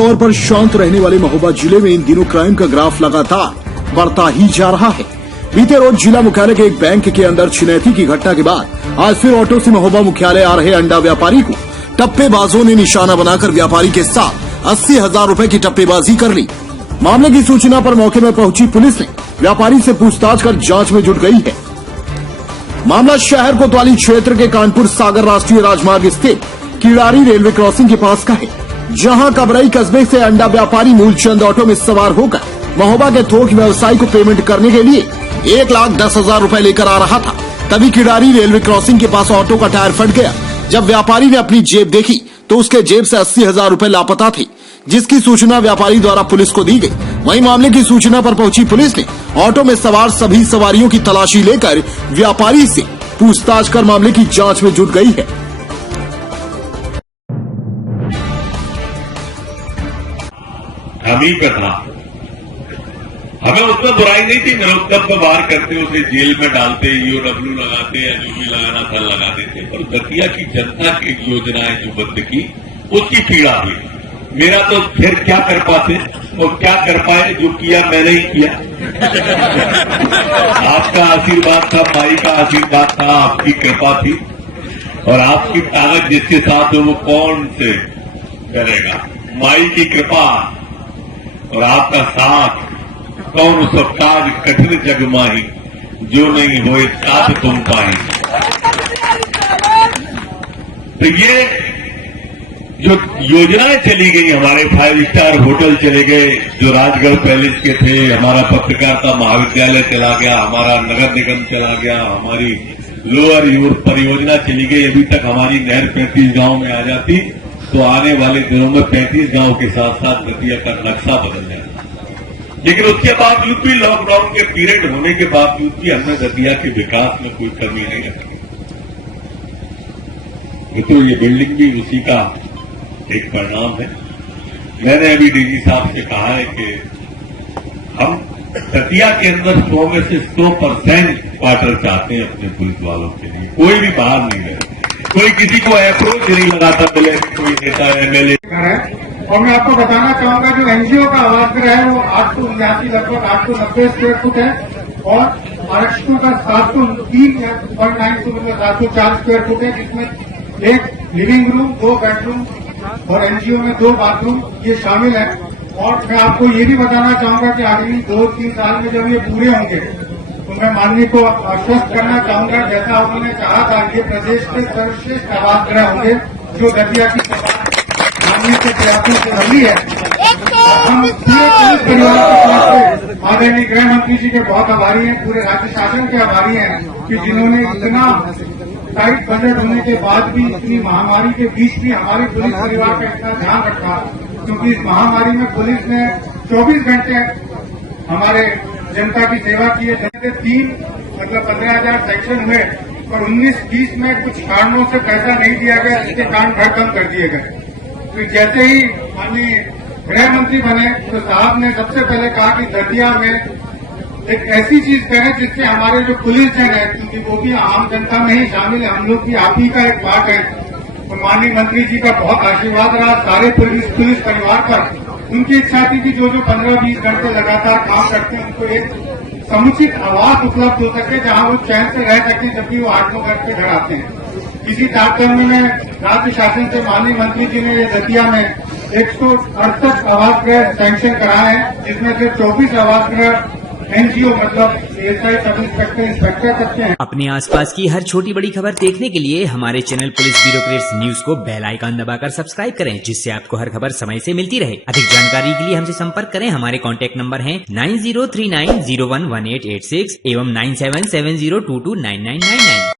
तौर पर शांत रहने वाले महोबा जिले में इन दिनों क्राइम का ग्राफ लगातार बढ़ता ही जा रहा है। बीते रोज जिला मुख्यालय के एक बैंक के अंदर छिनैती की घटना के बाद आज फिर ऑटो से महोबा मुख्यालय आ रहे अंडा व्यापारी को टप्पेबाजों ने निशाना बनाकर व्यापारी के साथ 80,000 रुपए की टप्पेबाजी कर ली। मामले की सूचना पर मौके में पहुंची पुलिस ने व्यापारी से पूछताछ कर जांच में जुट गई है। मामला शहर कोतवाली क्षेत्र के कानपुर सागर राष्ट्रीय राजमार्ग स्थित किड़ारी रेलवे क्रॉसिंग के पास का है, जहां कबरई कस्बे से अंडा व्यापारी मूलचंद ऑटो में सवार होकर महोबा के थोक व्यवसायी को पेमेंट करने के लिए 1,10,000 रुपए लेकर आ रहा था। तभी किड़ारी रेलवे क्रॉसिंग के पास ऑटो का टायर फट गया। जब व्यापारी ने अपनी जेब देखी तो उसके जेब से 80,000 रुपए लापता थे, जिसकी सूचना व्यापारी द्वारा पुलिस को दी गई। वहीं मामले की सूचना पर पहुंची पुलिस ने ऑटो में सवार सभी सवारियों की तलाशी लेकर व्यापारी से पूछताछ कर मामले की जांच में जुट गई है। हमी का था, हमें उसमें बुराई नहीं थी। निरुत्तर पर वार करते, उसे जेल में डालते, ईओडब्ल्यू लगाते या जो भी लगाना था लगा देते। पर दतिया की जनता की योजनाएं जो बंद की, उसकी पीड़ा हुई। मेरा तो फिर क्या कर पाते और क्या कर पाए, जो किया मैंने ही किया। आपका आशीर्वाद था, माई का आशीर्वाद था, आपकी कृपा थी और आपकी ताकत जिसके साथ हो वो कौन से करेगा। माई की कृपा और आपका साथ, कौन सब काज कठिन जग माही, जो नहीं होए साथ तुम पाई। तो ये जो योजनाएं चली गई, हमारे 5 स्टार होटल चले गए जो राजगढ़ पैलेस के थे, हमारा पत्रकारिता महाविद्यालय चला गया, हमारा नगर निगम चला गया, हमारी लोअर यूथ परियोजना चली गई। अभी तक हमारी नहर 35 गांव में आ जाती तो आने वाले दिनों में 35 गांव के साथ साथ दतिया का नक्शा बदल जाता। लेकिन उसके बावजूद भी, लॉकडाउन के पीरियड होने के बावजूद भी हमने दतिया के विकास में कोई कमी नहीं रखी। तो ये बिल्डिंग भी उसी का एक परिणाम है। मैंने अभी डीजी साहब से कहा है कि हम दतिया के अंदर 100 में से 100% क्वार्टर चाहते हैं अपने पुलिस वालों के लिए। कोई भी बाहर नहीं है, कोई किसी को अप्रोच नहीं लगाता, बोले कोई नेता एमएलए। और मैं आपको बताना चाहूंगा जो एनजीओ का आवास गृह है वो 879 लगभग 890 स्क्वायर फुट है और आरक्षकों का 703.9 मतलब 704 स्क्वायर फुट है, जिसमें एक लिविंग रूम, 2 बेडरूम और एनजीओ में 2 बाथरूम ये शामिल है। और मैं आपको ये भी बताना चाहूंगा कि आगामी 2-3 साल में जब ये पूरे होंगे तो मैं माननीय को आश्वस्त करना चाहूंगा, जैसा उन्होंने कहा था, ये प्रदेश के सर्वश्रेष्ठ आवास गृह होंगे जो दतिया की माननीय के प्रयासों से बनी है। हम पूरे पुलिस परिवार की तरफ से आदरणीय गृह मंत्री जी के बहुत आभारी हैं, पूरे राज्य शासन के आभारी हैं कि जिन्होंने इतना टाइट बजट होने के बाद भी, इतनी महामारी के बीच भी हमारे पुलिस परिवार का इतना ध्यान रखा। क्योंकि इस महामारी में पुलिस ने 24 घंटे हमारे जनता की सेवा की है। 3 मतलब 15,000 सेक्शन हुए और 19-20 में कुछ कारणों से पैसा नहीं दिया गया, जिसके कारण घर कम कर दिए गए। तो जैसे ही माननीय गृह मंत्री बने तो साहब ने सबसे पहले कहा कि दतिया में एक ऐसी चीज करें जिससे हमारे जो पुलिस जन है, क्योंकि वो भी आम जनता में ही शामिल है, हम लोग भी आप ही का एक पार्ट है। तो माननीय मंत्री जी का बहुत आशीर्वाद रहा सारे पुलिस परिवार पर। उनकी इच्छा थी कि जो 15-20 घंटे लगातार काम करते हैं उनको एक समुचित आवास उपलब्ध हो सके जहां वो चैन से रह सके जब भी वो 8-9 घंटे घर आते हैं। इसी तारतम्य में राज्य शासन से माननीय मंत्री जी ने दतिया में 168 आवास गृह सैंक्शन कराए हैं, जिसमें से 24 आवास गृह एनजीओ मतलब एएसआई, सब इंस्पेक्टर, इंस्पेक्टर करते हैं। अपने आसपास की हर छोटी बड़ी खबर देखने के लिए हमारे चैनल पुलिस ब्यूरोक्रेट्स न्यूज को बेल आइकन दबाकर सब्सक्राइब करें, जिससे आपको हर खबर समय से मिलती रहे। अधिक जानकारी के लिए हमसे संपर्क करें। हमारे कॉन्टैक्ट नंबर हैं 9039011886 एवं 9770229999।